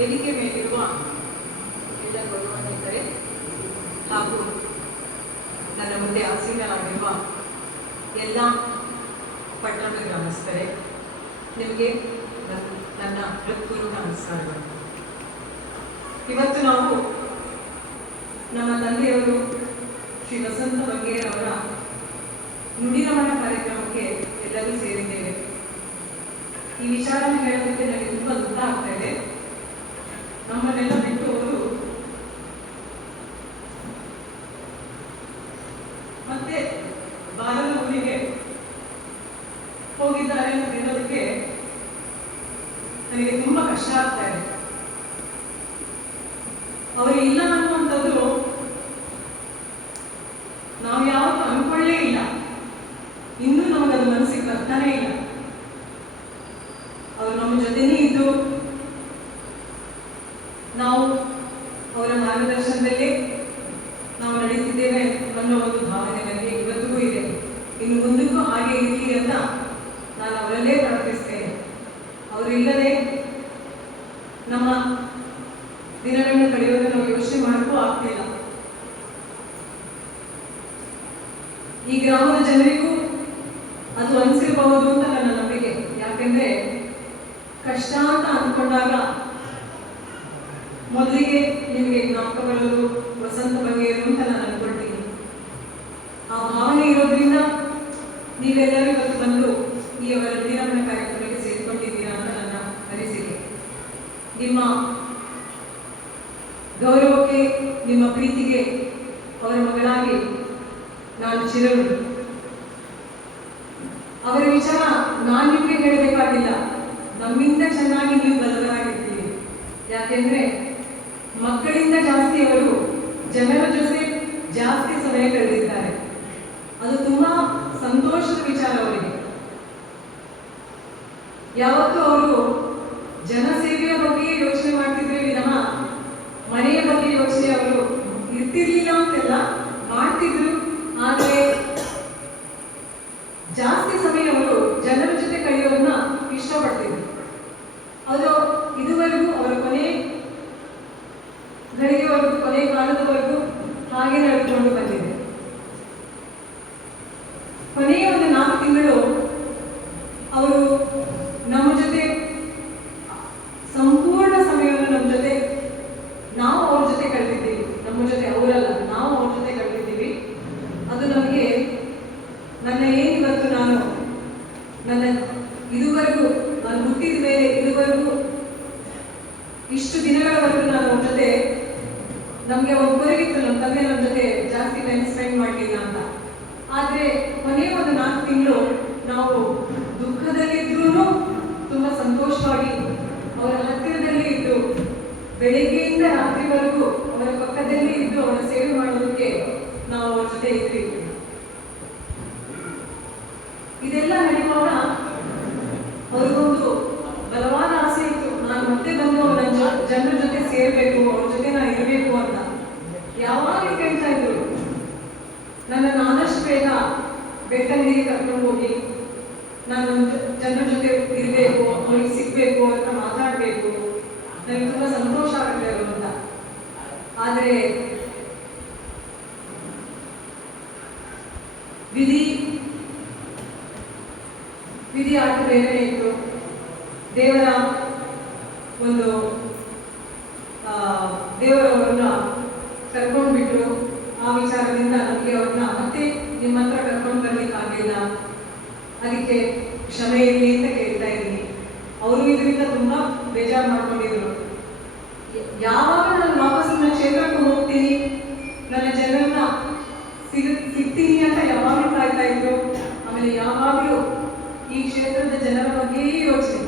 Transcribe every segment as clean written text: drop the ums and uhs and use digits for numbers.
ವೇದಿಕೆ ಮೇಲಿರುವ ಎಲ್ಲ ಗೌರವಾನ್ವಿತರೆ ಹಾಗೂ ನನ್ನ ಮುಂದೆ ಆಸೀನರಾಗಿರುವ ಎಲ್ಲ ಪಟ್ಟಣದ ಗ್ರಾಮಸ್ಥರೇ, ನಿಮಗೆ ನನ್ನ ಹೃತ್ಪೂರ್ವಕ ನಮಸ್ಕಾರಗಳು. ಇವತ್ತು ನಾವು ನಮ್ಮ ತಂದೆಯವರು ಶ್ರೀ ವಸಂತ ಬಂಗೇರವರ ನುಡಿರಮಣ ಕಾರ್ಯಕ್ರಮಕ್ಕೆ ಎಲ್ಲರೂ ಸೇರಿದ್ದೇವೆ. ಈ ವಿಚಾರನ ಹೇಳೋದಕ್ಕೆ ನನಗೆ ತುಂಬ ದುಃಖ ಆಗ್ತಾ ಇದೆ. ನಮ್ಮನ್ನೆಲ್ಲ ಬಿಟ್ಟು ಅವರು ಮತ್ತೆ ಬಾರದ ಊರಿಗೆ ಹೋಗಿದ್ದಾರೆ ಅಂತ ಹೇಳೋದಕ್ಕೆ ನನಗೆ ತುಂಬಾ ಕಷ್ಟ ಆಗ್ತಾ ಇದೆ. ಅವರು ಇಲ್ಲ ಅನ್ನುವಂಥದ್ದು ನಾವು ಯಾವತ್ತೂ ಅನ್ಕೊಳ್ಳೇ ಇಲ್ಲ. ಇನ್ನೂ ನಮಗದು ಮನಸ್ಸಿಗೆ ಬರ್ತಾನೆ ಇಲ್ಲ. ಅವರು ನಮ್ಮ ಜೊತೆನೇ ಇದ್ದು ನಾವು ಅವರ ಮಾರ್ಗದರ್ಶನದಲ್ಲೇ ನಾವು ನಡೀತಿದ್ದೇವೆ ಅನ್ನೋ ಒಂದು ಭಾವನೆ ನನಗೆ ಇವತ್ತಿಗೂ ಇದೆ. ಇನ್ನು ಮುಂದಕ್ಕೂ ಹಾಗೆ ಇರಲಿ ಅಂತ ನಾನು ಅವರಲ್ಲೇ ಪ್ರಾರ್ಥಿಸ್ತೇನೆ. ಅವರಿಲ್ಲದೆ ನಮ್ಮ ದಿನಗಳನ್ನು ಕಳೆಯೋದು ನಾವು ಯೋಚನೆ ಮಾಡಕ್ಕೂ ಆಗ್ತಿಲ್ಲ. ಈ ಗ್ರಾಮದ ಜನರಿಗೂ ಅದು ಅನಿಸಿರಬಹುದು ಅಂತ ನನ್ನ ನಂಬಿಕೆ. ಯಾಕೆಂದ್ರೆ ಕಷ್ಟ ಅಂತ ಅಂದ್ಕೊಂಡಾಗ ಮೊದಲಿಗೆ ನಿಮಗೆ ಜ್ಞಾಪಕ ಬರೋದು ವಸಂತ ಬಂಗೇರು ಅಂತ ನಾನು ಅನ್ಕೊಳ್ತೀನಿ. ಆ ಭಾವನೆ ಇರೋದ್ರಿಂದ ನೀವೆಲ್ಲರೂ ಇವತ್ತು ಬಂದು ಈ ಅವರ ನುಡಿರಮಣ ಕಾರ್ಯಕ್ರಮಕ್ಕೆ ಸೇರಿಕೊಂಡಿದ್ದೀರಾ ಅಂತ ನನ್ನ ಅನಿಸಿಕೆ. ನಿಮ್ಮ ಗೌರವಕ್ಕೆ, ನಿಮ್ಮ ಪ್ರೀತಿಗೆ ಅವರ ಮಗಳಾಗಿ ನಾನು ಚಿರಋಣಿ. ಅವರ ವಿಚಾರ ನಾನು ನಿಮಗೆ ಹೇಳಬೇಕಾಗಿಲ್ಲ, ನಮ್ಮಿಂದ ಚೆನ್ನಾಗಿ ನೀವು ಬದಲಾಗಿರ್ತೀರಿ. ಯಾಕೆಂದ್ರೆ ಮಕ್ಕಳಿಂದ ಜಾಸ್ತಿ ಅವರು ಜನರ ಜೊತೆ ಜಾಸ್ತಿ ಸಮಯ ಕಳೆದಿದ್ದಾರೆ. ಅದು ತುಂಬಾ ಸಂತೋಷದ ವಿಚಾರ ಅವರಿಗೆ. ಯಾವತ್ತೂ ಅವರು ಜನಸೇವೆಯ ಬಗ್ಗೆ ಯೋಚನೆ ಮಾಡ್ತಿದ್ರೆ ವಿನಃ ಮನೆಯ ಬಗ್ಗೆ ಯೋಚನೆ ಅವರು ಇರ್ತಿರ್ಲಿಲ್ಲ ಅಂತೆಲ್ಲ, ಮಾಡ್ತಿದ್ರು. ಆದರೆ ಜಾಸ್ತಿ ಸಮಯ ಅವರು ಜನರ ಜೊತೆ ಕಳೆಯೋದನ್ನ ಇಷ್ಟಪಡ್ತಿದ್ರು. ಅದು ಇದುವರೆಗೂ ಅವರ ಕೊನೆ ಗಳಿಗೆವರೆಗೂ, ಕೊನೆ ಕಾಲದವರೆಗೂ ಹಾಗೆ ನಡೆದುಕೊಂಡು ಬಂದಿದೆ. ಕೊನೆಯ ಒಂದು 4 ತಿಂಗಳು ಅವರು ನಮ್ಮ ಜೊತೆ ಸಂಪೂರ್ಣ ಸಮಯವನ್ನು ನಮ್ಮ ಜೊತೆ, ನಾವು ಅವ್ರ ಜೊತೆ ಕಳೆದಿದ್ದೀವಿ. ನಮ್ಮ ಜೊತೆ ಅವರಲ್ಲ, ನಾವು ಅವ್ರ ಜೊತೆ ಕಳೆದಿದ್ದೀವಿ. ಅದು ನಮಗೆ ನನ್ನ ಏನಿವತ್ತು ನನ್ನ ಇದುವರೆಗೂ ನಾನು ಹುಟ್ಟಿದ ಮೇಲೆ ಇದುವರೆಗೂ ಇಷ್ಟು ದಿನಗಳವರೆಗೂ ನಾನು ಅವ್ರ ಜೊತೆ, ನಮಗೆ ಒಬ್ಬರಿಗಿತ್ತು ನಮ್ಮ ತಂದೆ ನಮ್ಮ ಜೊತೆ ಜಾಸ್ತಿ ಟೈಮ್ ಸ್ಪೆಂಡ್ ಮಾಡಲಿಲ್ಲ ಅಂತ. ಆದರೆ ಕೊನೆಯ ಒಂದು 4 ತಿಂಗಳು ನಾವು ದುಃಖದಲ್ಲಿದ್ರೂ ತುಂಬಾ ಸಂತೋಷವಾಗಿ ಅವರ ಹತ್ತಿರದಲ್ಲಿ ಇದ್ದು, ಬೆಳಿಗ್ಗೆಯಿಂದ ರಾತ್ರಿವರೆಗೂ ಅವರ ಪಕ್ಕದಲ್ಲಿ ಇದ್ದು ಅವರ ಸೇವೆ ಮಾಡೋದಕ್ಕೆ ನಾವು ಅವ್ರ ಜೊತೆ ಇದ್ವಿ. ಇದೆಲ್ಲ ನಡೆಯುವಾಗ ಅವ್ರಿಗೊಂದು ಬಲವಾದ ಆಸೆ ಇತ್ತು, ನಾನು ಮತ್ತೆ ಬಂದು ಅವರ ಜನರ ಜೊತೆ ಸೇರ್ಬೇಕು, ಅವ್ರ ಜೊತೆ ನಾನು ಇರಬೇಕು ಅಂತ. ಯಾವಾಗಲೂ ಕೇಳ್ತಾ ಇದ್ರು, ನನ್ನನ್ನು ಆದಷ್ಟು ಬೇಗ ಬೆಟ್ಟಂಗಿಗೆ ಕರ್ಕೊಂಡು ಹೋಗಿ ನಾನು ಜನರ ಜೊತೆ ಇರಬೇಕು, ಅವ್ರಿಗೆ ಸಿಗ್ಬೇಕು ಅಂತ ಮಾತಾಡಬೇಕು, ನನಗೆ ತುಂಬಾ ಸಂತೋಷ ಆಗುತ್ತೆ ಅವರು ಅಂತ. ಆದರೆ ವಿಧಿ ಆಟ ಬೇರೆ ಇತ್ತು. ದೇವರವರನ್ನ ಕರ್ಕೊಂಡು ಬಿಟ್ಟು ಆ ವಿಚಾರದಿಂದ ನಮಗೆ ಅವ್ರನ್ನ ಮತ್ತೆ ನಿಮ್ಮ ಹತ್ರ ಕರ್ಕೊಂಡು ಬರ್ಲಿಕ್ಕೆ ಆಗಲಿಲ್ಲ. ಅದಕ್ಕೆ ಕ್ಷಮೆ ಇರಲಿ ಅಂತ ಕೇಳ್ತಾ ಇದ್ದೀನಿ. ಅವರು ಇದರಿಂದ ತುಂಬಾ ಬೇಜಾರು ಮಾಡ್ಕೊಂಡಿದ್ರು. ಯಾವಾಗ ನಾನು ವಾಪಸ್ ನನ್ನ ಕ್ಷೇತ್ರಕ್ಕೆ ಹೋಗ್ತೀನಿ, ನನ್ನ ಜನರನ್ನ ಸಿಗ್ತೀನಿ ಅಂತ ಯಾವಾಗಲೂ ಕಾಯ್ತಾ ಇದ್ರು. ಆಮೇಲೆ ಯಾವಾಗಲೂ ಈ ಕ್ಷೇತ್ರದ ಜನರ ಬಗ್ಗೆ ಯೋಚನೆ,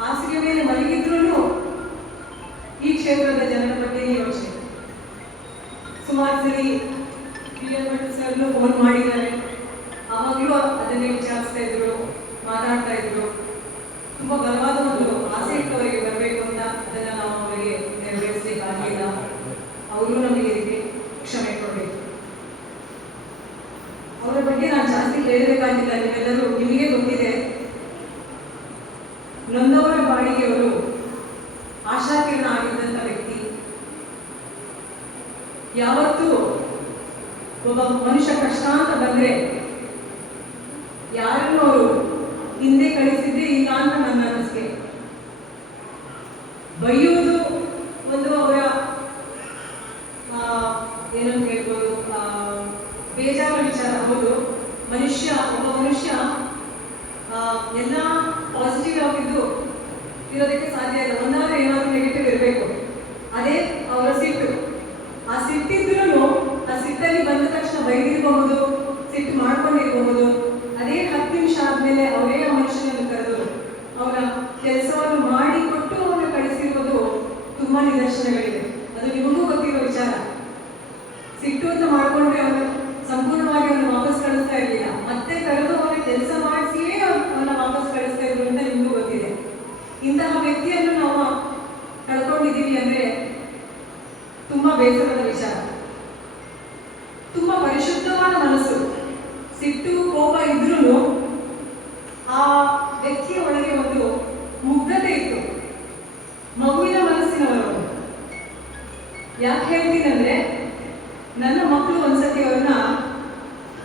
ಹಾಸಿಗೆ ಮೇಲೆ ಮಲಗಿದ್ರು ಈ ಕ್ಷೇತ್ರದ ಜನರ ಬಗ್ಗೆ ಯೋಚನೆ. ಸುಮಾರು ಸರಿ PL ಭಟ್ ಸರ್ನು ಫೋನ್ ಮಾಡಿದ್ದಾರೆ. ಆವಾಗಲೂ ಅದನ್ನೇ ವಿಚಾರಿಸ್ತಾ ಇದ್ರು, ಮಾತಾಡ್ತಾ ಇದ್ರು. ತುಂಬಾ ಬಲವಾದ ಒಂದು ಆಸೆ ಇತ್ತು ಅವರಿಗೆ ಬರಬೇಕು ಅಂತ. ಅದನ್ನ ನಾವು ಅವರಿಗೆ ನೆರವೇರಿಸಲಿಕ್ಕೆ ಆಗಲಿಲ್ಲ. ಅವರು ನಮಗೆ ಇದಕ್ಕೆ ಕ್ಷಮೆ ಕೊಡಬೇಕು. ಅವರ ಬಗ್ಗೆ ನಾನು ಜಾಸ್ತಿ ಹೇಳಬೇಕಾಗಿಲ್ಲ, ನೀವೆಲ್ಲರೂ ನಿಮಗೆ ಗೊತ್ತಿದೆ. ನೊಂದವರ ಬಾಡಿಗೆಯವರು ಆಶಾಕಿರಣ ಆಗಿದ್ದಂಥ ವ್ಯಕ್ತಿ. ಯಾವತ್ತೂ ಒಬ್ಬ ಮನುಷ್ಯ ಕಷ್ಟ ಅಂತ ಬಂದ್ರೆ ಯಾರನ್ನು ಅವರು ಹಿಂದೆ ಕಳಿಸಿದ್ದೇ ಇಲ್ಲ ಅಂತ ನನ್ನ ಅನಿಸಿಕೆ. ಬೈಯುವುದು ಒಂದು ಅವರ ಏನಂತ ಹೇಳ್ಬೋದು, ಬೇಜಾರ ವಿಚಾರ. ಹೌದು, ಒಬ್ಬ ಮನುಷ್ಯ ಎಲ್ಲ ಪಾಸಿಟಿವ್ ಆಗಿದ್ದು ಇರೋದಕ್ಕೆ ಸಾಧ್ಯ ಇಲ್ಲ. ಒಂದಾದ್ರೆ ಏನಾದ್ರೂ ನೆಗೆಟಿವ್ ಇರಬೇಕು. ಅದೇ ಅವರ ಸಿಟ್ಟು. ಆ ಸಿಟ್ಟಿದ್ರೂ ಆ ಸಿಟ್ಟಲ್ಲಿ ಬಂದ ತಕ್ಷಣ ಬೈದಿರಬಹುದು, ಸಿಟ್ಟು ಮಾಡ್ಕೊಂಡಿರಬಹುದು. ಅದೇ 10 ನಿಮಿಷ ಆದ್ಮೇಲೆ ಅವರೇ ಆ ಮನುಷ್ಯನನ್ನು ಕರೆದು ಅವರ ಕೆಲಸವನ್ನು ಮಾಡಿಕೊಟ್ಟು ಅವನು ಕಳಿಸಿರುವುದು ತುಂಬಾ ನಿದರ್ಶನಗಳಿವೆ. ಅದು ನಿಮಗೂ ಗೊತ್ತಿರೋ ವಿಚಾರ. ಸಿಟ್ಟು ಅಂತ ಮಾಡ್ಕೊಂಡ್ರೆ ಅವನು ಸಂಪೂರ್ಣವಾಗಿ ಅವನು ವಾಪಸ್ ಕಳಿಸ್ತಾ ಇರಲಿಲ್ಲ. ಮತ್ತೆ ಕರೆದು ಅವನ ಕೆಲಸ ಮಾಡಿಸಿಯೇ ಅವನ ವಾಪಸ್ ಕಳಿಸ್ತಾ ಇದ್ರು ಅಂತ ನಿಮಗೂ ಗೊತ್ತಿದೆ. ಇಂತಹ ವ್ಯಕ್ತಿಯನ್ನು ನಾವು ಕಳ್ಕೊಂಡಿದ್ದೀವಿ ಅಂದ್ರೆ ತುಂಬಾ ಬೇಸರದ ವಿಚಾರ. ತುಂಬಾ ಪರಿಶುದ್ಧವಾದ ಮನಸ್ಸು. ಸಿಟ್ಟು ಕೋಪ ಇದ್ರೂ ಆ ವ್ಯಕ್ತಿಯ ಒಳಗೆ ಒಂದು ಮುಗ್ಧತೆ ಇತ್ತು. ಮಗುವಿನ ಮನಸ್ಸಿನವರು. ಯಾಕೆ ಹೇಳ್ತೀನಂದ್ರೆ, ನನ್ನ ಮಕ್ಕಳು ಒಂದ್ಸತಿ ಅವ್ರನ್ನ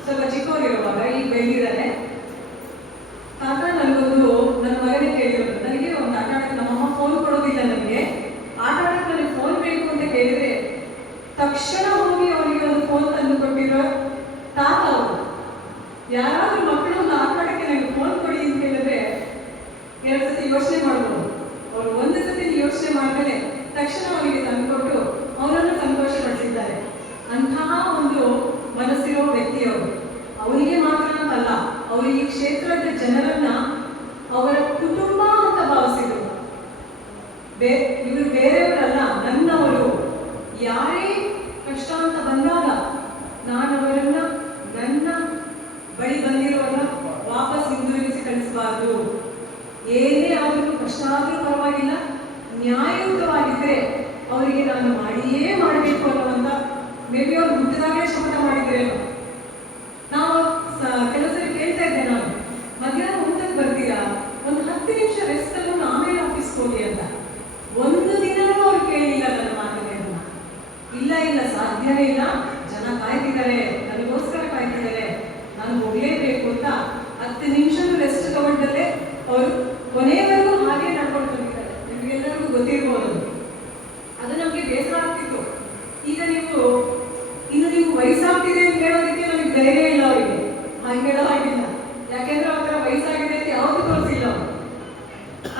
ಸ್ವಲ್ಪ ಚಿಕ್ಕವರಿರುವಾಗ, ಈಗ ಬೆಳೆದಿದ್ದಾರೆ, ತಾತ ನನಗೊಂದು ನನ್ನ ಮಗನೇ ಕೇಳಿದ್ರು, ನನಗೆ ಒಂದು ಆಟ ಆಡಕ್ಕೆ ನಮ್ಮಮ್ಮ ಫೋನ್ ಕೊಡೋದಿಲ್ಲ, ನನಗೆ ಆಟ ಆಡಕ್ಕೆ ನನಗೆ ಫೋನ್ ಬೇಕು ಅಂತ ಕೇಳಿದ್ರೆ ತಕ್ಷಣ ಹೋಗಿ ಅವರಿಗೆ ಒಂದು ಫೋನ್ ತಂದು ಕೊಟ್ಟಿರೋ ತಾತ ಅವರು. ಯಾರಾದ್ರೂ ಮಕ್ಕಳು ಒಂದು ಆಟ ಆಡಕ್ಕೆ ನನಗೆ ಫೋನ್ ಕೊಡಿ ಅಂತ ಹೇಳಿದ್ರೆ 2 ಸತಿ ಯೋಚನೆ ಮಾಡ್ಬೋದು. ಅವರು 1 ಸತಿ ಯೋಚನೆ ಮಾಡಿದ್ರೆ ತಕ್ಷಣ ಅವರಿಗೆ ತಂದುಕೊಟ್ಟು ಅವರನ್ನು ಸಂತೋಷ ಪಡಿಸಿದ್ದಾರೆ. ಅಂತಹ ಒಂದು ಮನಸ್ಸಿರೋ ವ್ಯಕ್ತಿಯವರು. ಅವರಿಗೆ ಮಾತ್ರ ಅಂತಲ್ಲ, ಅವರು ಈ ಕ್ಷೇತ್ರದ ಜನರನ್ನ ಅವರ ಕುಟುಂಬ ಅಂತ ಭಾವಿಸಿದರು. ಇವರು ಬೇರೆಯವರಲ್ಲ, ನನ್ನವರು. ಯಾರೇ ಕಷ್ಟ ಅಂತ ಬಂದಾಗ ನಾನು ಅವರನ್ನ ನನ್ನ ಬಳಿ ಬಂದಿರೋರನ್ನ ವಾಪಸ್ ಹಿಂದಿರುಗಿಸಿ ಕಳಿಸಬಾರ್ದು. ಏನೇ ಆದರೂ ಕಷ್ಟ ಆದರೂ ಪರವಾಗಿಲ್ಲ, ನ್ಯಾಯಯುತವಾಗಿದ್ರೆ ಅವರಿಗೆ ನಾನು ಮಾಡಿಯೇ ಮಾಡಬೇಕು ಅನ್ನುವಂಥ, ಮೇ ಬಿ ಅವ್ರು ಹುಟ್ಟಿದಾಗಲೇ ಶಪಥ ಮಾಡಿದ್ರೇನೋ. ನಾವು ಕೆಲವು ಸರಿ ಕೇಳ್ತಾ ಇದ್ದೆ, ನಾನು ಮಧ್ಯಾಹ್ನ ಊಟಕ್ಕೆ ಬರ್ತೀರಾ, ಒಂದು 10 ನಿಮಿಷ ರೆಸ್ಟ್ ತಗೊಂಡು ಆಮೇಲೆ ಆಫೀಸ್ಗೆ ಹೋಗಿ ಅಂತ. ಒಂದು ದಿನವೂ ಅವ್ರು ಕೇಳಲಿಲ್ಲ ನನ್ನ ಮಾತುಗಳನ್ನ. ಇಲ್ಲ, ಸಾಧ್ಯವೇ ಇಲ್ಲ, ಜನ ಕಾಯ್ತಿದ್ದಾರೆ, ನನಗೋಸ್ಕರ ಕಾಯ್ತಿದ್ದಾರೆ, ನಾನು ಹೋಗ್ಲೇಬೇಕು ಅಂತ 10 ನಿಮಿಷ ರೆಸ್ಟ್ ತಗೊಂಡಲ್ಲೇ ಅವರು ಕೊನೆಯವರೆಗೂ ಹಾಗೆ ನಡ್ಕೊಂಡು ಬಂದಿದ್ದಾರೆ. ನಿಮಗೆಲ್ಲರಿಗೂ ಗೊತ್ತಿರ್ಬೋದು. ಅದು ನಮಗೆ ಬೇಸರ ಆಗ್ತಿತ್ತು. ಈಗ ನೀವು ವಯಸ್ಸಾಗ್ತಿದೆ ಅಂತ ಹೇಳೋದಕ್ಕೆ ನಮಗೆ ಧೈರ್ಯ ಇಲ್ಲ ಅವರಿಗೆ. ಹಾಗೆ ಹೇಳೋವಾಗಿಲ್ಲ. ಯಾಕೆಂದ್ರೆ ಅವ್ರ ವಯಸ್ಸಾಗಿದೆ ಅಂತ ಯಾವತ್ತೂ ತೋರಿಸಿಲ್ಲ. ಅವರು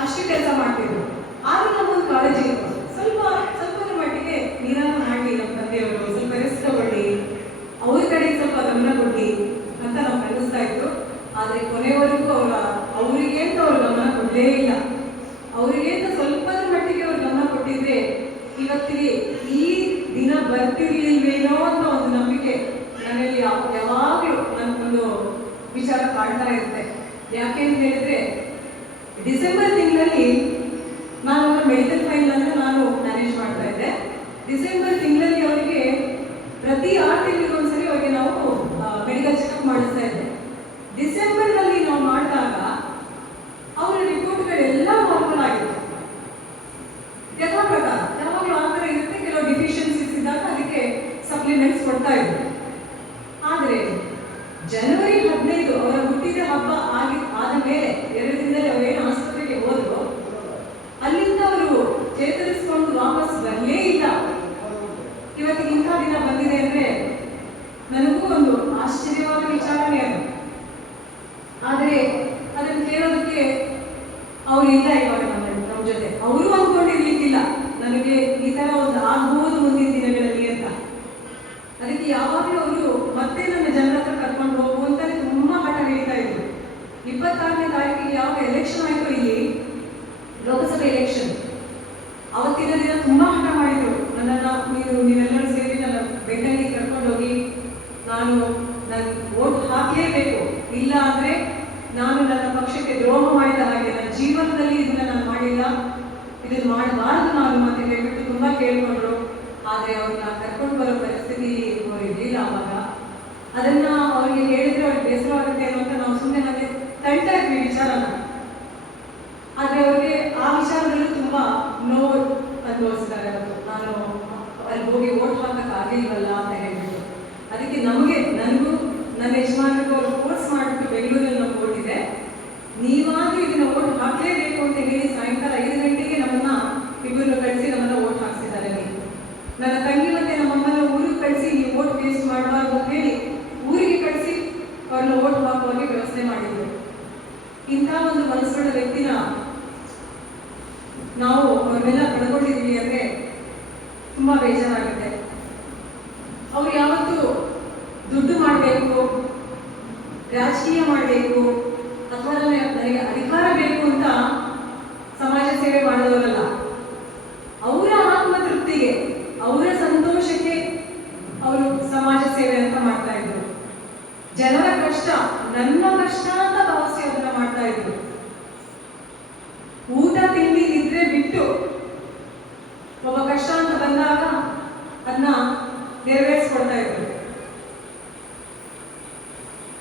ಅಷ್ಟು ಕೆಲಸ ಮಾಡ್ತಿದ್ರು. ಆದ್ರೂ ನಮಗೊಂದು ಕಾಳಜಿ ಇತ್ತು. ಸ್ವಲ್ಪದ ಮಟ್ಟಿಗೆ ನೀರನ್ನು ಮಾಡಿ ನಮ್ಮ ತಂದೆಯವರು ಸ್ವಲ್ಪ ರೆಸ್ಟ್ ತಗೊಳ್ಳಿ, ಅವ್ರ ಕಡೆಗೆ ಸ್ವಲ್ಪ ಗಮನ ಕೊಡಿ ಅಂತ ನಮ್ಗೆ ಅನ್ನಿಸ್ತಾ ಇತ್ತು. ಆದ್ರೆ ಕೊನೆವರೆಗೂ ಅವರಿಗೆ ಅಂತ ಅವ್ರು ಗಮನ ಕೊಡಲೇ ಇಲ್ಲ. ಅವರಿಗೆ ಅಂತ ಸ್ವಲ್ಪದ ಮಟ್ಟಿಗೆ ಅವ್ರು ಗಮನ ಕೊಟ್ಟಿದ್ರೆ ಇವತ್ತಿಗೆ ಈ ದಿನ ಬರ್ತಿರ್ಲಿಲ್ವೇನೋ ಅಂತ ಒಂದು ನಂಬಿಕೆ ನನ್ನಲ್ಲಿ ಯಾವಾಗಲೂ ನನ್ಗೊಂದು ವಿಚಾರ ಕಾಡ್ತಾ ಇರುತ್ತೆ. ಯಾಕೆಂತ ಹೇಳಿದ್ರೆ, ಡಿಸೆಂಬರ್ ತಿಂಗಳಲ್ಲಿ ನಾನು ಮೆಡಿಕಲ್ ಫೈಲ್ ಅನ್ನು ನಾನು ಮ್ಯಾನೇಜ್ ಮಾಡ್ತಾ ಇದ್ದೆ. ಡಿಸೆಂಬರ್ ತಿಂಗಳಲ್ಲಿ ಅವರಿಗೆ ಪ್ರತಿ 6 ತಿಂಗಳಿಗೆ ಒಂದ್ಸರಿ ಅವರಿಗೆ ನಾವು ಮೆಡಿಕಲ್ ಚೆಕಪ್ ಮಾಡಿಸ್ತಾ ಇದ್ದೆ. ಡಿಸೆಂಬರ್ನಲ್ಲಿ ನಾವು ಮಾಡಿದಾಗ ಅವರ ರಿಪೋರ್ಟ್ಗಳೆಲ್ಲ ನಾರ್ಮಲ್ ಆಗಿತ್ತು. ಯಥಾ ಪ್ರಕಾರ ಯಾವಾಗಲೂ ಆ ಥರ ಇರುತ್ತೆ. ಕೆಲವು ಡಿಫಿಷಿಯನ್ಸೀಸ್ ಇದ್ದಾಗ ಅದಕ್ಕೆ ಸಪ್ಲಿಮೆಂಟ್ಸ್ ಕೊಡ್ತಾ ಇದ್ರು. ಆದರೆ ಜನವರಿ 15 ಅವರ ಹುಟ್ಟಿದ ಹಬ್ಬ ಆದ ಮೇಲೆ 2 ದಿನದಲ್ಲಿ ಅವರೇನು ಆಸ್ಪತ್ರೆಗೆ ಹೋದ್ರು, ಅಲ್ಲಿಂದ ಅವರು ಚೇತರಿಸಿಕೊಂಡು ವಾಪಸ್ ಬರಲೇ ಇಲ್ಲ. ಇವತ್ತಿಗೆ ಇಂಥ ದಿನ ಬಂದಿದೆ ಅಂದ್ರೆ ನನಗೂ ಒಂದು ಆಶ್ಚರ್ಯವಾದ ವಿಚಾರನೆ ಅದು. ಆದರೆ ಅದನ್ನು ಕೇಳೋದಕ್ಕೆ ಅವ್ರು ಇಲ್ಲ ಇವಾಗ ನಮ್ಮ ಜೊತೆ. ಅವರು ಅಂದ್ಕೊಂಡಿರ್ಲಿಕ್ಕಿಲ್ಲ ನನಗೆ ಈ ತರ ಒಂದು ಆಗ್ಬೋದು ಮುಂದಿನ ದಿನಗಳಲ್ಲಿ ಅಂತ. ಅದಕ್ಕೆ ಯಾವಾಗಲೂ ಅವರು ಮತ್ತೆ ನನ್ನ ಜನರ ಹತ್ರ ಕರ್ಕೊಂಡು ಹೋಗು ಅಂತಾನೆ ತುಂಬಾ ಹಠ ಹಿಡಿತಾ ಇದ್ರು. 26ನೇ ತಾರೀಕಿಗೆ ಯಾವಾಗ ಎಲೆಕ್ಷನ್ ಆಯ್ತು, ಇಲ್ಲಿ ಲೋಕಸಭೆ ಎಲೆಕ್ಷನ್, ಅವತ್ತಿನ ದಿನ ತುಂಬಾ ಹಠ ಮಾಡಿದ್ರು. ನೀವೆಲ್ಲರೂ ಸೇರಿ ನನ್ನ ಬೆಂಗಳೂರಿಗೆ ಕರ್ಕೊಂಡು ಹೋಗಿ ನಾನು ವೋಟ್ ಹಾಕಲೇಬೇಕು, ಇಲ್ಲ ಅಂದ್ರೆ ನಾನು ನನ್ನ ಪಕ್ಷಕ್ಕೆ ದ್ರೋಹ ಮಾಡಿದ ಹಾಗೆ, ನನ್ನ ಜೀವನದಲ್ಲಿ ಇದನ್ನ ನಾನು ಮಾಡಿಲ್ಲ, ಇದನ್ನು ಮಾಡಬಾರದು ನಾನು ಮತ್ತೆ ಹೇಳ್ಬಿಟ್ಟು ತುಂಬಾ ಕೇಳ್ಕೊಂಡ್ರು. ಆದ್ರೆ ಅವ್ರನ್ನ ಕರ್ಕೊಂಡು ಬರೋ ಪರಿಸ್ಥಿತಿ ಅವ್ರು ಇರಲಿಲ್ಲ. ಆವಾಗ ಅದನ್ನ ಅವ್ರಿಗೆ ಹೇಳಿದ್ರೆ ಅವ್ರಿಗೆ ಬೇಸರ ಆಗುತ್ತೆ ಅಂತ ನಾವು ಸುಮ್ಮನೆ ಹಾಗೆ ತಳ್ತಾ ಇದ್ವಿ ವಿಚಾರನ. ಆದ್ರೆ ಅವ್ರಿಗೆ ಆ ವಿಚಾರದಲ್ಲೂ ತುಂಬಾ ನೋವು ಅನುಭವಿಸಿದ್ದಾರೆ. ಅವರು ನಾನು ಅಲ್ಲಿ ಹೋಗಿ ಓಟ್ ಹಾಕಕ್ಕಾಗಿಲ್ವಲ್ಲ ಅಂತ ಹೇಳ್ಬಿಟ್ಟು. ಅದಕ್ಕೆ ನನಗೂ ನನ್ನ ಯಜಮಾನಿಗೂ ಅವರು ಫೋರ್ಸ್ ಮಾಡಿಬಿಟ್ಟು ಬೆಂಗಳೂರಲ್ಲಿ ನಮ್ಗೆ ಓಟಿದೆ, ನೀವಾದ್ರೂ ಇದನ್ನ ಓಟ್ ಹಾಕಲೇಬೇಕು ಅಂತ ಹೇಳಿ ಸಾಯಂಕಾಲ 5 ಗಂಟೆಗೆ ನಮ್ಮನ್ನ ಇಬ್ಬರನ್ನು ಕಳಿಸಿ ನಮ್ಮನ್ನ ಓಟ್ ಹಾಕ್ಸಿದ್ದಾರೆ. ನನ್ನ ತಂಗಿ ಮತ್ತೆ ನಮ್ಮಮ್ಮನ ಊರಿಗೆ ಕಳಿಸಿ ನೀವು ಓಟ್ ವೇಸ್ಟ್ ಮಾಡಬಾರ್ದು ಅಂತ ಹೇಳಿ ಊರಿಗೆ ಕಳಿಸಿ ಅವ್ರನ್ನ ಓಟ್ ಹಾಕುವಾಗೆ ವ್ಯವಸ್ಥೆ ಮಾಡಿದ್ರು. ಇಂಥ ಒಂದು ಮನಸ್ಸುಳ್ಳ ವ್ಯಕ್ತಿನ ನಾವು ಅವ್ರನ್ನೆಲ್ಲ ಕಳ್ಕೊಂಡಿದ್ದೀವಿ ಅಂದ್ರೆ ತುಂಬಾ ಬೇಜಾರಾಗುತ್ತೆ. ಅವ್ರು ಯಾವತ್ತು ದುಡ್ಡು ಮಾಡಬೇಕು, ರಾಜಕೀಯ ಮಾಡಬೇಕು ಅಥವಾ ನನಗೆ ಅಧಿಕಾರ ಬೇಕು ಅಂತ ಸಮಾಜ ಸೇವೆ ಮಾಡಿದವರಲ್ಲ. ಅವರ ಆತ್ಮತೃಪ್ತಿಗೆ, ಅವರ ಸಂತೋಷಕ್ಕೆ ಅವರು ಸಮಾಜ ಸೇವೆ ಅಂತ ಮಾಡ್ತಾ ಇದ್ರು. ಜನರ ಕಷ್ಟ ನನ್ನ ಕಷ್ಟ ಅಂತ ಭಾವಿಸಿ ಅದನ್ನ ಮಾಡ್ತಾ ಇದ್ರು. ಊಟ ತಿಂಡಿ ನಿದ್ರೆ ಬಿಟ್ಟು ಒಬ್ಬ ಕಷ್ಟ ಅಂತ ಬಂದಾಗ ಅದನ್ನ ನೆರವೇರಿಸ್ಕೊಡ್ತಾ ಇದ್ರು.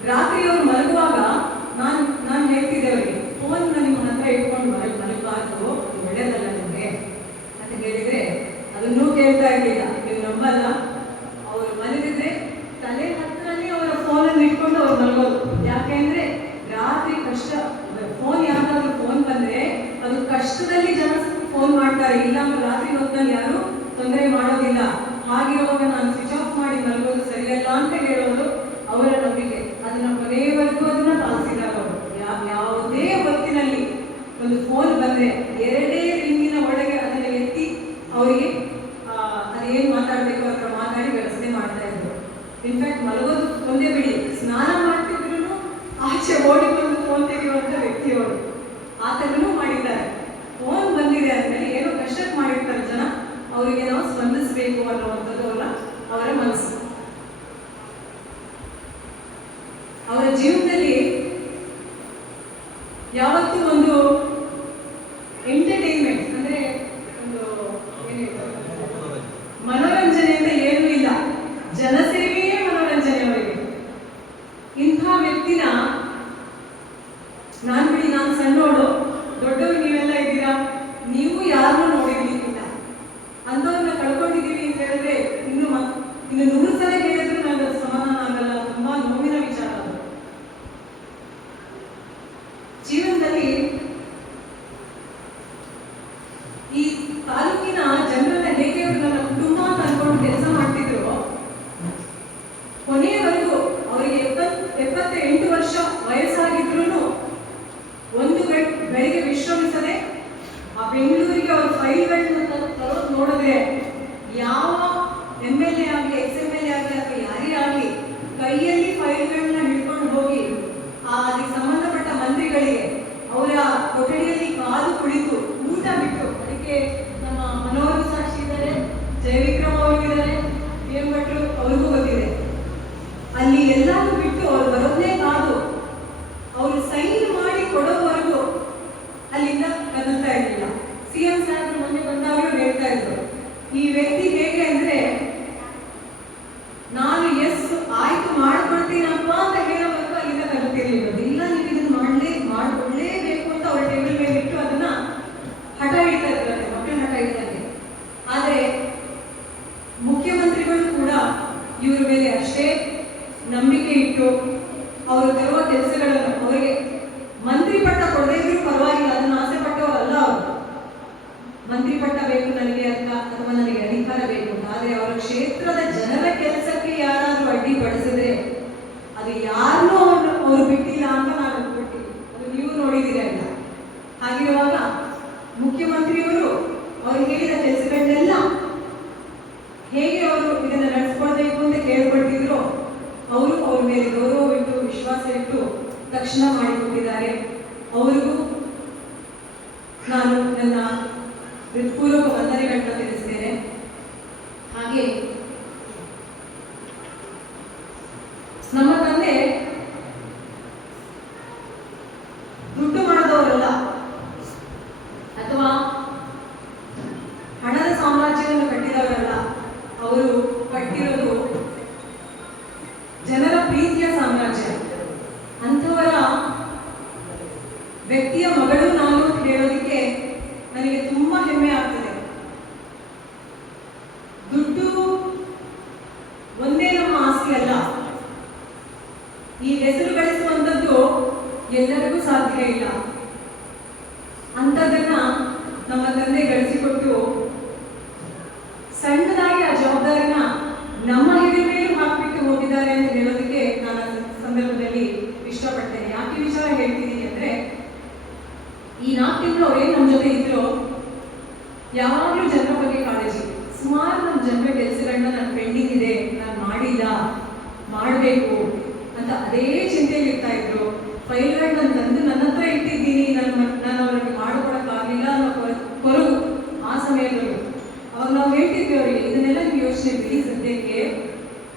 ರಾತ್ರಿ ಅವ್ರು ಮಲಗುವಾಗ ನಾನು ಹೇಳ್ತಿದ್ದೆ ಅವರಿಗೆ, ಫೋನ್ ನಿಮ್ಮ ಹತ್ರ ಇಟ್ಕೊಂಡು ಮಲಗಬಾರ್ದು, ಒಳ್ಳೇದಲ್ಲ ನಿಮಗೆ ಅಂತ ಹೇಳಿದ್ರೆ ಅದನ್ನೂ ಕೇಳ್ತಾ ಇರ್ಲಿಲ್ಲ. ನೀವು ನಂಬಲ್ಲ, ಅವ್ರು ಮಲಗಿದ್ರೆ ತಲೆ ಹತ್ರನೇ ಅವರ ಫೋನನ್ನು ಇಟ್ಕೊಂಡು ಅವ್ರು ಮಲಗೋದು. ಯಾಕೆಂದ್ರೆ ರಾತ್ರಿ ಕಷ್ಟ, ಫೋನ್ ಯಾವ್ದಾದ್ರು ಫೋನ್ ಬಂದ್ರೆ ಅದು ಕಷ್ಟದಲ್ಲಿ ಜನ ಫೋನ್ ಮಾಡ್ತಾರೆ, ಇಲ್ಲ ಅಂದ್ರೆ ರಾತ್ರಿ ಹೊತ್ತಲ್ಲಿ ಯಾರು ತೊಂದರೆ ಮಾಡೋದಿಲ್ಲ. ಹಾಗಿರುವಾಗ ನಾನು ಸ್ವಿಚ್ ಆಫ್ ಮಾಡಿ ಮಲಗೋದು ಸರಿಯಲ್ಲ ಅಂತ ಹೇಳೋದು ಅವರ ನಂಬಿಕೆ. ಅದನ್ನ ಕೊನೆಯವರೆಗೂ ಅದನ್ನ ಪಾಲಿಸಿದ್ದಾರೆ ಅವರು. ಯಾವುದೇ ಹೊತ್ತಿನಲ್ಲಿ ಒಂದು ಫೋನ್ ಬಂದ್ರೆ 2 ರಿಂಗಿನ ಒಳಗೆ ಅದನ್ನ ಎತ್ತಿ ಅವರಿಗೆ ಅದೇನು ಮಾತಾಡ್ಬೇಕು ಅಂತ ಮಾತಾಡಿ ವ್ಯವಸ್ಥೆ ಮಾಡ್ತಾ ಇದ್ರು. ಇನ್ಫ್ಯಾಕ್ಟ್ ಮಲಗೋದು ಒಂದೇ ಬಿಡಿ, ಸ್ನಾನ ಮಾಡ್ತಿದ್ರು ಆಚೆ ಓಡಿಕೊಂಡು ಫೋನ್ ತೆಗೆಯುವಂತ ವ್ಯಕ್ತಿಯವರು. ಆತನೂ ಮಾಡಿದ್ದಾರೆ. ಫೋನ್ ಬಂದಿದೆ ಅಂದ್ಮೇಲೆ ಏನೋ ಕಷ್ಟಕ್ಕೆ ಮಾಡಿರ್ತಾರೆ ಜನ, ಅವರಿಗೆ ನಾವು ಸ್ಪಂದಿಸಬೇಕು ಅನ್ನುವಂಥದ್ದು ಅವರ ಮನಸ್ಸು. ಅವರ ಜೀವನದಲ್ಲಿ ಯಾವತ್ತೂ ಒಂದು ಎಂಟರ್ಟೈನ್ಮೆಂಟ್ ಅಂದ್ರೆ ಒಂದು ಮನೋರಂಜನೆ ಅಂತ ಏನೂ ಇಲ್ಲ, ಜನಸೇವೆಯೇ ಮನೋರಂಜನೆ ಅವರಿಗೆ. ಇಂಥ ವ್ಯಕ್ತಿನ ನಾನು ಸಣ್ಣೋಳು, ದೊಡ್ಡವರು ನೀವೆಲ್ಲ ಇದ್ದೀರಾ, ನೀವು ಯಾರನ್ನೂ ನೋಡಿರ್ಲಿಕ್ಕಿಲ್ಲ, ಅಂಥವ್ರನ್ನ ಕಳ್ಕೊಂಡಿದ್ದೀವಿ ಅಂತ ಹೇಳಿದ್ರೆ ಇನ್ನು 100 ಸಲ ಹೇಳಿದ್ರು ನನಗೆ ಸಮಾಧಾನ ಆಗಲ್ಲ. ತುಂಬಾ ನೋವಿನ ವಿಚಾರ ಅದು. ಜೀವನದಲ್ಲಿ ಈ ತಾಲೂಕಿನ ಜನರನ್ನ ಹೇಗೆ ನನ್ನ ಕುಟುಂಬ ಅಂತ ಅನ್ಕೊಂಡು ಕೆಲಸ ಮಾಡ್ತಿದ್ರು, ಕೊನೆಯವರೆಗೂ ಅವರಿಗೆ 78 ವರ್ಷ ವಯಸ್ಸಾಗಿದ್ರು ಒಂದು ಬೆಳಿಗ್ಗೆ ವಿಶ್ರಮಿಸದೆ ಆ ಬೆಂಗಳೂರಿಗೆ ಅವ್ರ ಫೈಲ್ಗಳನ್ನ ತರೋದು ನೋಡಿದ್ರೆ ಯಾವ MLA ಆಗಲಿ XMLA ಆಗಲಿ ಅಥವಾ ಯಾರೇ ಆಗಲಿ ಕೈಯಲ್ಲಿ ಫೈಲ್ಗಳನ್ನ ಹಿಡ್ಕೊಂಡು ಹೋಗಿ ಅದಕ್ಕೆ ಸಂಬಂಧಪಟ್ಟ ಮಂತ್ರಿಗಳಿಗೆ ಅವರ ಕೊಠಡಿಯಲ್ಲಿ ಕಾದು ಕುಳಿತು ಊಟ ಬಿಟ್ಟು, ಅದಕ್ಕೆ ನಮ್ಮ ಮನೋಹರ್ ಸಾಕ್ಷಿ ಇದ್ದಾರೆ, ಜಯವಿಕ್ರಮ್ ಅವರು ಇದ್ದಾರೆ, BM ಭಟ್ರು ಅವ್ರಿಗೂ ಗೊತ್ತಿದೆ. ಅಲ್ಲಿ ಎಲ್ಲಾರು ಬಿಟ್ಟು ಅವ್ರು ಬರೋದೇ ಕಾದು ಅವರು ಸೈನ್ ಮಾಡಿ ಕೊಡೋವರೆಗೂ ಅಲ್ಲಿಂದ ಕದಲ್ತಾ ಇರಲಿಲ್ಲ. CM ಸಾಹೇಬರು ಮೊನ್ನೆ ಬಂದಾಗಲೂ ಹೇಳ್ತಾ ಇದ್ರು, ಈ ವ್ಯಕ್ತಿ ಹೇಗೆ ಅಂದ್ರೆ ನಾನು ಆಯ್ತು ಮಾಡ್ಕೊಳ್ತೀನಪ್ಪ ಅಂತ ಹೇಳೋವರೆಗೂ ಅಲ್ಲಿಂದ ಕಲಿತಿರ್ಲಿಲ್ಲ. ಇಲ್ಲ ನೀವು ಇದನ್ನ ಮಾಡ್ಕೊಳ್ಳೇಬೇಕು ಅಂತ ಅವ್ರ ಟೇಬಲ್ ಮೇಲೆ ಇಟ್ಟು ಅದನ್ನ ಹಠ ಹಿಡ್ತಾ ಇರ್ತಾರೆ, ಮಕ್ಕಳು ಹಠ ಹಿಡ್ತಾರೆ. ಆದ್ರೆ ಮುಖ್ಯಮಂತ್ರಿಗಳು ಕೂಡ ಇವ್ರ ಮೇಲೆ ಅಷ್ಟೇ ನಂಬಿಕೆ ಇಟ್ಟು ಅವರು ತರುವ ಕೆಲಸಗಳನ್ನು, ಅವರಿಗೆ ಮಂತ್ರಿ ಪಟ್ಟ ಕೊಡದೇ ಇದ್ರೂ ಪರವಾಗಿಲ್ಲ, ಅದನ್ನ ಆಸೆ ಪಟ್ಟವರಲ್ಲ ಅವರು. ಮಂತ್ರಿ ಪಟ್ಟ ಬೇಕು ನನಗೆ ಅಂತ ಅಥವಾ ನನಗೆ ಅಧಿಕಾರ ಬೇಕು ಅಂತ. ಆದ್ರೆ ಅವರ ಕ್ಷೇತ್ರದ ಜನರ ಕೆಲಸಕ್ಕೆ ಯಾರಾದ್ರೂ ಅಡ್ಡಿಪಡಿಸಿದ್ರೆ ಅದು ಯಾರನ್ನೂ ಅವರು ಬಿಟ್ಟಿಲ್ಲ ಅಂತ ನಾನು ಅನ್ಕೊಳ್ತೀನಿ. ಅದು ನೀವು ನೋಡಿದ್ದೀರಿ ಅಲ್ಲ. ಹಾಗಿರುವಾಗ ಮುಖ್ಯಮಂತ್ರಿಯವರು ಅವ್ರು ಹೇಳಿದ ಕೆಲಸಗಳನ್ನೆಲ್ಲ ಹೇಗೆ ಅವರು ಇದನ್ನ ನಡೆಸ್ಕೊಳ್ಬೇಕು ಅಂತ ಕೇಳ್ಕೊಳ್ತಿದ್ರು, ಅವರು ಅವ್ರ ಮೇಲೆ ಗೌರವ ಇಟ್ಟು ವಿಶ್ವಾಸ ಇಟ್ಟು ತಕ್ಷಣ ಮಾಡಿಕೊಟ್ಟಿದ್ದಾರೆ. ಅವರಿಗೂ ನಾನು ನನ್ನ ಹೃತ್ಪೂರ್ವಕ ವಂದನೆಗಳನ್ನ ತಿಳಿಸ್ತೇನೆ. ಹಾಗೆ ನಮ್ಮ ತಂದೆ ದುಡ್ಡು ಮಾಡಿದವರಲ್ಲ ಅಥವಾ ಹಣದ ಸಾಮ್ರಾಜ್ಯವನ್ನು ಕಟ್ಟಿದವರಲ್ಲ, ಅವರು ಕಟ್ಟಿರೋದು ಜನರ ಪ್ರೀತಿಯ ಸಾಮ್ರಾಜ್ಯ. ಅಂಥವರ ವ್ಯಕ್ತಿಯ ಮಗಳು ನಾನು ಹೇಳೋದಕ್ಕೆ ನನಗೆ ತುಂಬಾ ಹೆಮ್ಮೆ ಆಗ್ತದೆ. ಈ ಹೆಸರು ಗಳಿಸುವಂಥದ್ದು ಎಲ್ಲರಿಗೂ ಸಾಧ್ಯ ಇಲ್ಲ. ಅಂಥದನ್ನ ನಮ್ಮ ತಂದೆ ಗಳಿಸಿಕೊಟ್ಟು ಸಣ್ಣದಾಗಿ ಆ ಜವಾಬ್ದಾರಿನ ನಮ್ಮ ಹೆಗಲ ಮೇಲೂ ಹಾಕ್ಬಿಟ್ಟು ಹೋಗಿದ್ದಾರೆ ಅಂತ ಹೇಳೋದಕ್ಕೆ ನಾನು ಸಂದರ್ಭದಲ್ಲಿ ಇಷ್ಟಪಡ್ತೇನೆ. ಯಾಕೆ ವಿಚಾರ ಹೇಳ್ತಿದ್ದೀನಿ ಅಂದ್ರೆ, ಈ 4 ತಿಂಗಳು ಅವ್ರೇನು ನಮ್ಮ ಜೊತೆ ಇದ್ರು, ಯಾವಾಗಲೂ ಜನರ ಬಗ್ಗೆ ಕಾಳಜಿ. ಸುಮಾರು ನಮ್ಮ ಜನರ ಕೆಲಸಗಳನ್ನ ನನ್ನ ಪೆಂಡಿಂಗ್ ಇದೆ, ನಾನು ಮಾಡಿಲ್ಲ, ಮಾಡಬೇಕು ಅಂತ ಅದೇ ಚಿಂತೆಯಲ್ಲಿ ಇರ್ತಾ ಇದ್ರು. ಫೈಲ್ಗಳನ್ನ ತಂದು ನನ್ನ ಹತ್ರ ಇಟ್ಟಿದ್ದೀನಿ, ನಾನು ಅವ್ರಿಗೆ ಮಾಡಿಕೊಡಕ್ಕಾಗಲಿಲ್ಲ ಅನ್ನೋ ಕೊರಗು ಆ ಸಮಯದಲ್ಲೂ. ಅವಾಗ ನಾವು ಹೇಳ್ತಿದ್ವಿ ಅವರಿಗೆ, ಇದನ್ನೆಲ್ಲ ನೀವು ಯೋಚನೆ ಬಿಡಿ, ಸದ್ಯಕ್ಕೆ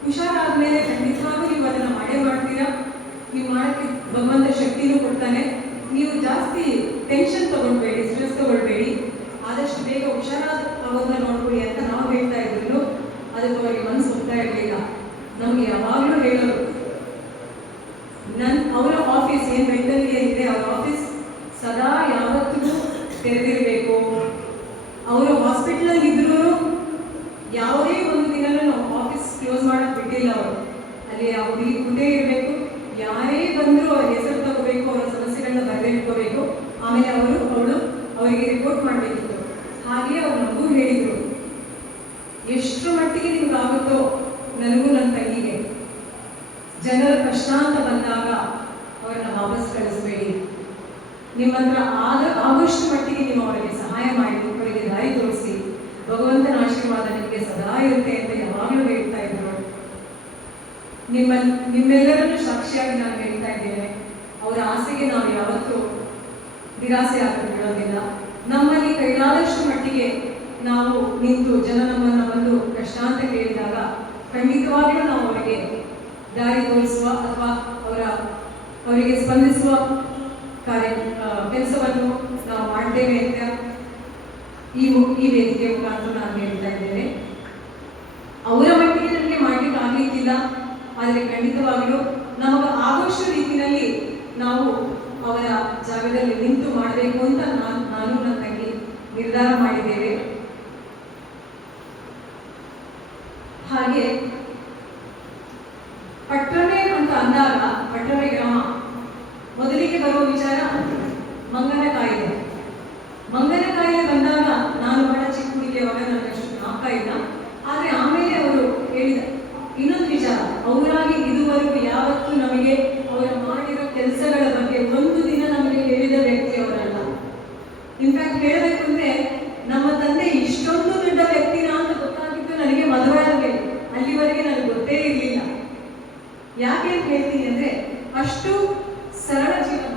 ಹುಷಾರಾದ್ಮೇಲೆ ಖಂಡಿತವಾಗೂ ನೀವು ಅದನ್ನ ಮಾಡೇ ಮಾಡ್ತೀರಾ, ನೀವು ಮಾಡಕ್ಕೆ ಭಗವಂತ ಶಕ್ತಿನೂ ಕೊಡ್ತಾನೆ. ನೀವು ಜಾಸ್ತಿ ಟೆನ್ಷನ್ ತಗೊಳ್ಬೇಡಿ, ಸ್ಟ್ರೆಸ್ ತಗೊಳ್ಬೇಡಿ, ಆದಷ್ಟು ಬೇಗ ಹುಷಾರಾದ ಆಗೋದನ್ನ ನೋಡ್ಕೊಳ್ಳಿ ಅಂತ ನಾವು ಹೇಳ್ತಾ ಇದ್ರು. ಅದಕ್ಕೆ ಅವರಿಗೆ ಮನಸ್ಸು ಹೋಗ್ತಾ ಇರಲಿಲ್ಲ. ನಮ್ಗೆ ಯಾವಾಗಲೂ ಹೇಳೋರು, ಅವರ ಆಫೀಸ್ ಏನ್ ಮೆಂಟಲ್ ಏನಿದೆ, ಅವರ ಆಫೀಸ್ ಸದಾ ಯಾವತ್ತಿಗೂ ತೆರೆದಿರಬೇಕು. ಅವರು ಹಾಸ್ಪಿಟಲ್ ಇದ್ರು ಯಾವುದೇ ಒಂದು ದಿನನೂ ನಾವು ಆಫೀಸ್ ಕ್ಲೋಸ್ ಮಾಡಕ್ ಬಿಟ್ಟಿಲ್ಲ. ಅವರು ಅಲ್ಲಿ ಅವ್ರು ಕೂತೇ ಇರಬೇಕು. ಯಾರೇ ಬಂದರೂ ಅವ್ರ ಹೆಸರು ತಗೋಬೇಕು, ಅವರ ಸಮಸ್ಯೆಗಳನ್ನ ಬರೆದಿಟ್ಕೋಬೇಕು. ಆಮೇಲೆ ಅವರಿಗೆ ರಿಪೋರ್ಟ್ ಮಾಡಬೇಕಿತ್ತು. ಹಾಗೆ ಅವ್ರು ನಮಗೂ ಹೇಳಿದ್ರು, ಎಷ್ಟು ಮಟ್ಟಿಗೆ ನಿಮ್ಗೆ ಆಗುತ್ತೋ ನನಗೂ ನನ್ನ ತಂಗಿಗೆ ಜನರ ಕಷ್ಟ ಅಂತ ಬಂದಾಗ ಅವರನ್ನ ವಾಪಸ್ ಕಳಿಸ್ಬೇಡಿ. ನಿಮ್ಮ ಹತ್ರ ಆದಷ್ಟು ಮಟ್ಟಿಗೆ ನೀವು ಅವರಿಗೆ ಸಹಾಯ ಮಾಡಿ, ಅವರಿಗೆ ದಾರಿ ತೋರಿಸಿ, ಭಗವಂತನ ಆಶೀರ್ವಾದ ನಿಮಗೆ ಸದಾ ಇರುತ್ತೆ ಅಂತ ಯಾವಾಗಲೂ ಹೇಳ್ತಾ ಇದ್ರು. ನಿಮ್ಮೆಲ್ಲರನ್ನು ಸಾಕ್ಷಿಯಾಗಿ ನಾನು ಹೇಳ್ತಾ ಇದ್ದೇನೆ, ಅವರ ಆಸೆಗೆ ನಾವು ಯಾವತ್ತೂ ನಿರಾಸೆ ಆಗಲು ಬಿಡೋದಿಲ್ಲ. ನಮ್ಮಲ್ಲಿ ಕೈಲಾದಷ್ಟು ಮಟ್ಟಿಗೆ ನಾವು ನಿಂತು ಜನ ನಮ್ಮನ್ನ ಬಂದು ಕಷ್ಟ ಅಂತ ಕೇಳಿದಾಗ ಖಂಡಿತವಾಗ್ಲೂ ನಾವು ಅವರಿಗೆ ದಾರಿ ತೋರಿಸುವ ಅಥವಾ ಅವರಿಗೆ ಸ್ಪಂದಿಸುವ ಕೆಲಸವನ್ನು ನಾವು ಮಾಡ್ತೇವೆ ಅಂತ ಈ ವೇದಿಕೆ ಮುಖಾಂತರ ನಾನು ಹೇಳ್ತಾ ಇದ್ದೇನೆ. ಅವರ ಮಟ್ಟಿಗೆ ನನಗೆ ಮಾಡ್ಲಿಕ್ಕೆ ಆಗ್ಲಿಕ್ಕಿಲ್ಲ, ಆದರೆ ಖಂಡಿತವಾಗಲೂ ನಮಗೆ ಆದಷ್ಟು ರೀತಿಯಲ್ಲಿ ನಾವು ಅವರ ಜಾಗದಲ್ಲಿ ನಿಂತು ಮಾಡಬೇಕು ಅಂತ ನಾನು ನನ್ನ ತಂಗಿ ನಿರ್ಧಾರ ಮಾಡಿದ್ದೇವೆ. ಹಾಗೆ ಪಟ್ಟಣೆ ಅಂತ ಅಂದಾಗ, ಪಟ್ಟಣೆ ಗ್ರಾಮ ಮೊದಲಿಗೆ ಬರುವ ವಿಚಾರ ಮಂಗನ ಕಾಯಿಲೆ. ಮಂಗನ ಕಾಯಿಲೆ ಬಂದಾಗ ನಾನು ಬಹಳ ಚಿಕ್ಕ ಹುಡುಗಿ, ಅವಾಗ ನನಗಷ್ಟು ಜ್ಞಾಪಕ ಇಲ್ಲ. ಆದ್ರೆ ಆಮೇಲೆ ಅವರು ಹೇಳಿದ ಇನ್ನೊಂದು ವಿಚಾರ, ಅವರಾಗಿ ಇದುವರೆಗೂ ಯಾವತ್ತೂ ನಮಗೆ ಅವರ ಮಾಡಿರೋ ಕೆಲಸಗಳ ಬಗ್ಗೆ ಒಂದು ದಿನ ನಮಗೆ ಹೇಳಿದ ವ್ಯಕ್ತಿ ಅವರಲ್ಲ. ಇನ್ಫ್ಯಾಕ್ಟ್ ಹೇಳಬೇಕು ಅಂದ್ರೆ, ನಮ್ಮ ತಂದೆ ಇಷ್ಟೊಂದು ದೊಡ್ಡ ವ್ಯಕ್ತಿನ ಅಂತ ಗೊತ್ತಾಗಿದ್ದು ನನಗೆ ಮದುವೆ ಆಗಬೇಕು, ಅಲ್ಲಿವರೆಗೆ ನನಗೆ ಗೊತ್ತೇ ಇರಲಿಲ್ಲ. ಯಾಕೆ ಅಂತ ಹೇಳ್ತೀನಿ ಅಂದ್ರೆ, ಅಷ್ಟು ಸರಳ ಜೀವನ.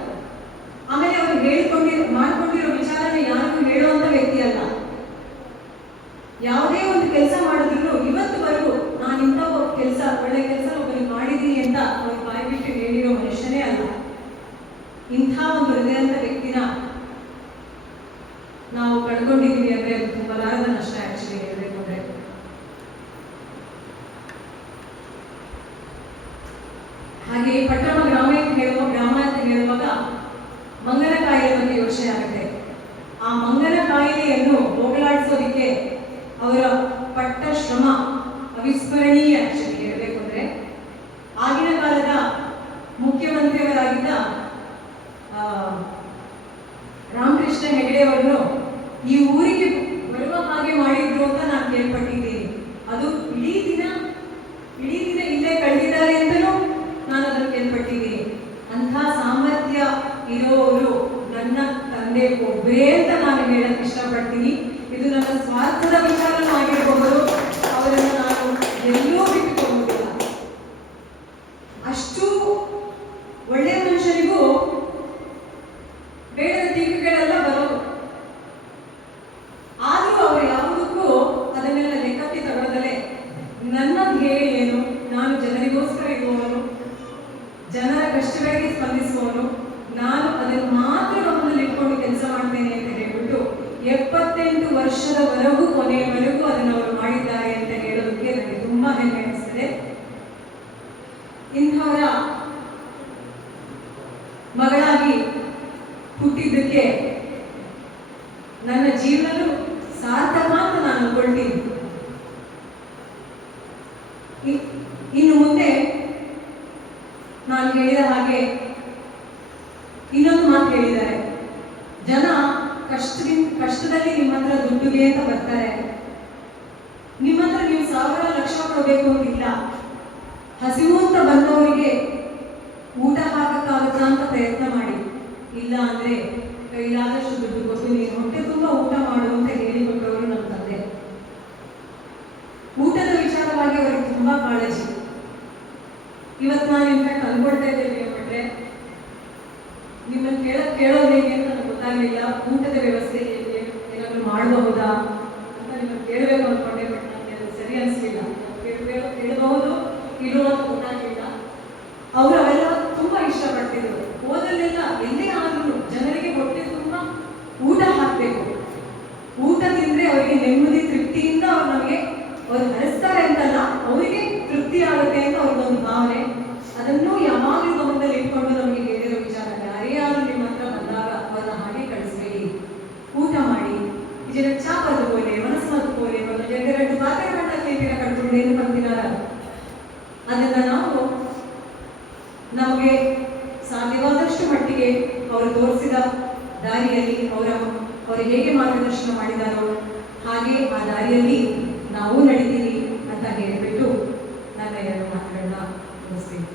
ಆಮೇಲೆ ಅವರು ಮಾಡ್ಕೊಂಡಿರೋ ವಿಚಾರನ ಯಾರಿಗೂ ಹೇಳುವಂತ ವ್ಯಕ್ತಿ ಅಲ್ಲ. ಯಾವುದೇ ಒಂದು ಕೆಲಸ ಮಾಡಿದ್ರು ಇವತ್ತುವರೆಗೂ ನಾನು ಇಂಥ ಒಳ್ಳೆ ಕೆಲಸ ಒಬ್ಬರಿಗೆ ಮಾಡಿದ್ದೀನಿ ಅಂತ ಅವ್ರು ಬಾಯ್ಬಿಟ್ಟು ಹೇಳಿರೋ ಮನುಷ್ಯನೇ ಅಲ್ಲ. ಇಂಥ ಒಂದು ಹೃದಯಂತ ವ್ಯಕ್ತಿನ ನಾವು ಕಳ್ಕೊಂಡಿದ್ದೀವಿ ಅಂದ್ರೆ ಅದು ತುಂಬಲಾರದ ನಷ್ಟ. ಆಕ್ಚುಲಿ ಹೇಳಬೇಕು ಅಂದ್ರೆ, ಹಾಗೆ ಪಟ್ಟಣ ಗ್ರಾಮ ಅಂತ ಹೇಳುವಾಗ ಮಂಗನ ಕಾಯಿಲೆ ಬಗ್ಗೆ ಯೋಚನೆ ಆಗುತ್ತೆ. ಆ ಮಂಗನ ಕಾಯಿಲೆಯನ್ನು ಹೋಗಲಾಡಿಸೋದಿಕ್ಕೆ ಅವರ ಪಟ್ಟ ಶ್ರಮ ಅವಿಸ್ಮರಣೀಯ. ಆಕ್ಚುಲಿ ಹೇಳಬೇಕು ಅಂದ್ರೆ, ಆಗಿನ ಕಾಲದ ಮುಖ್ಯಮಂತ್ರಿಯವರಾಗಿದ್ದ ರಾಮಕೃಷ್ಣ ಹೆಗಡೆ ಅವರನ್ನು ಈ ಊರಿಗೆ ಬರುವ ಹಾಗೆ ಮಾಡಿದ್ರು ಅಂತ ನಾನು ಕೇಳ್ಪಟ್ಟಿದ್ದೀನಿ. ಅದು ಇಡೀ ದಿನ ಇಲ್ಲೇ ಕಳೆದಿದ್ದಾರೆ ಅಂತಲೂ ನಾನು ಅದನ್ನು ಕೇಳ್ಪಟ್ಟಿದ್ದೀನಿ. ಅಂಥ ಸಾಮರ್ಥ್ಯ ಇರೋರು ನನ್ನ ತಂದೆ ಒಬ್ಬರೇ ಅಂತ ನಾನು ಹೇಳಕ್ ಇಷ್ಟಪಡ್ತೀನಿ. ಇದು ನನ್ನ ಸ್ವಾರ್ಥದ ವಿಚಾರನೂ ಆಗಿರಬಹುದು, ಅವರನ್ನು ನಾನು ಎಲ್ಲೂ ಬಿಟ್ಟುಕೊಳ್ಳುವುದಿಲ್ಲ. ಅಷ್ಟು ಒಳ್ಳೆಯ ಮನುಷ್ಯರಿಗೂ ಬೇಡದ ಟೀಕೆಗಳೆಲ್ಲ ಬರೋದು. ಆದರೂ ಅವರು ಯಾವುದಕ್ಕೂ ಅದನ್ನೆಲ್ಲ ಲೆಕ್ಕಕ್ಕೆ ತಗೊಳ್ಳದಲೇ ನನ್ನ ಧ್ಯೇಯ ಏನು, ನಾನು ಜನರಿಗೋಸ್ಕರ ಇರುವವನು, ಜನರ ಕಷ್ಟಗಳಿಗೆ ಸ್ಪಂದಿಸುವವನು, ನಾನು ಅದನ್ನು ಮಾತ್ರ ಗಮನದಲ್ಲಿ ಇಟ್ಕೊಂಡು ಕೆಲಸ ಮಾಡ್ತೇನೆ ಅಂತ ಹೇಳ್ಬಿಟ್ಟು 78 ವರ್ಷದವರೆಗೂ ಕೊನೆಯವರೆಗೂ ಅದನ್ನು ಅವರು ಮಾಡಿದ್ದಾರೆ ಅಂತ ಹೇಳೋದಕ್ಕೆ ನನಗೆ ತುಂಬಾ ಹೆಮ್ಮೆ ಅನಿಸ್ತದೆ. ಇಂಥವರ ಮಗಳಾಗಿ ಹುಟ್ಟಿದ್ದಕ್ಕೆ ನನ್ನ ಜೀವನ ಸಾರ್ಥಕ ಅಂತ ನಾನು ಅನ್ಕೊಳ್ತೀನಿ. ಇನ್ನು ಮುಂದೆ ನಾನು ಹೇಳಿದ ಹಾಗೆ ಇನ್ನೊಂದು ಮಾತು ಹೇಳಿದ್ದಾರೆ, ಜನ ಕಷ್ಟದಲ್ಲಿ ನಿಮ್ಮ ಹತ್ರ ದುಡ್ಡುಗೆ ಅಂತ ಬರ್ತಾರೆ, ನಿಮ್ಮ ಹತ್ರ ನೀವು 1000 ಲಕ್ಷ ಕೊಡಬೇಕು ಅಂತಿಲ್ಲ. ಹಸಿವು ಅಂತ ಬಂದವರಿಗೆ ಊಟ ಹಾಕಕ್ಕಾಗುತ್ತಾ ಅಂತ ಪ್ರಯತ್ನ ಮಾಡಿ, ಇಲ್ಲ ಅಂದ್ರೆ ಕೈಲಾದಷ್ಟು ದುಡ್ಡು ಕೊಟ್ಟು ನೀನು ಹೊಟ್ಟೆ ತುಂಬಾ ಊಟ ಮಾಡು ಅಂತ ಹೇಳಿಕೊಟ್ಟವರು ನಮ್ಮ ತಂದೆ. ಊಟದ ವಿಚಾರವಾಗಿ ಅವರಿಗೆ ತುಂಬಾ ಕಾಳಜಿ. ಇವತ್ತು ನಾನು ಇನ್ಫ್ಯಾಕ್ಟ್ ಅನ್ಕೊಳ್ತಾ ಇದ್ದೇನೆ ಬಿಟ್ರೆ ನಿಮ್ಮನ್ನು ಕೇಳೋದು ಹೇಗೆ ಅಂತ ನನಗೆ ಗೊತ್ತಾಗಲಿಲ್ಲ. ಊಟದ ವ್ಯವಸ್ಥೆ ಏನಾದರೂ ಮಾಡಬಹುದಾ ಅಂತ ನಿಮ್ಮನ್ನು ಕೇಳಬೇಕು ಅಂದ್ಕೊಂಡೆ, ಬಟ್ ನನಗೆ ಅದು ಸರಿ ಅನಿಸ್ಲಿಲ್ಲ. ಕೇಳಬಹುದು ಇರೋ ಅಂತ ಗೊತ್ತಾಗಲಿಲ್ಲ. ಅವರು ಅವೆಲ್ಲ ತುಂಬಾ ಇಷ್ಟಪಡ್ತಿದ್ರು. ಓದಲ್ಲೆಲ್ಲ ಎಲ್ಲೇ ಆದ್ರೂ ಜನರಿಗೆ ಹೊಟ್ಟೆ ತುಂಬಾ ಊಟ ಹಾಕಬೇಕು, ಊಟ ತಿಂದ್ರೆ ಅವರಿಗೆ ನೆಮ್ಮದಿ ತೃಪ್ತಿಯಿಂದ ಅವ್ರು ಹರಿಸ್ತಾರೆ ಅಂತಲ್ಲ, ಅವರಿಗೆ ತೃಪ್ತಿ ಆಗುತ್ತೆ ಅಂತ ಅವ್ರದ್ದೊಂದು ಭಾವನೆ. ಅದನ್ನು ಯಾವಾಗಲೂ ಗಮನದಲ್ಲಿ ಇಟ್ಕೊಂಡು ನಮಗೆ ಹೇಳಿರೋ ವಿಚಾರ, ಯಾರೇ ಆದ್ರೂ ನಿಮ್ಮ ಹತ್ರ ಬಂದಾಗ ಅವರನ್ನ ಹಾಗೆ ಕಳಿಸ್ಬೇಡಿ, ಊಟ ಮಾಡಿ. ಇದರ ಚಾಪದ പോലെ ಮನಸ್ಸು പോലെ ಎರಡು ಪಾತ್ರೆಗಳನ್ನ ಕಟ್ಕೊಂಡು ಏನು ಬಂದಿದ್ದಾರೆ. ಅದನ್ನ ನಾವು ನಮಗೆ ಸಾಧ್ಯವಾದಷ್ಟು ಮಟ್ಟಿಗೆ ಅವರು ತೋರಿಸಿದ ದಾರಿಯಲ್ಲಿ ಅವರು ಹೇಗೆ ಮಾರ್ಗದರ್ಶನ ಮಾಡಿದಾರೋ ಹಾಗೆ ಆ ದಾರಿಯಲ್ಲಿ ನಾವು ನಡೀತೀವಿ ಅಂತ ಹೇಳಿಬಿಟ್ಟು ನನ್ನ 2 ಮಾತುಗಳನ್ನ ಮುಗಿಸ್ತೀನಿ.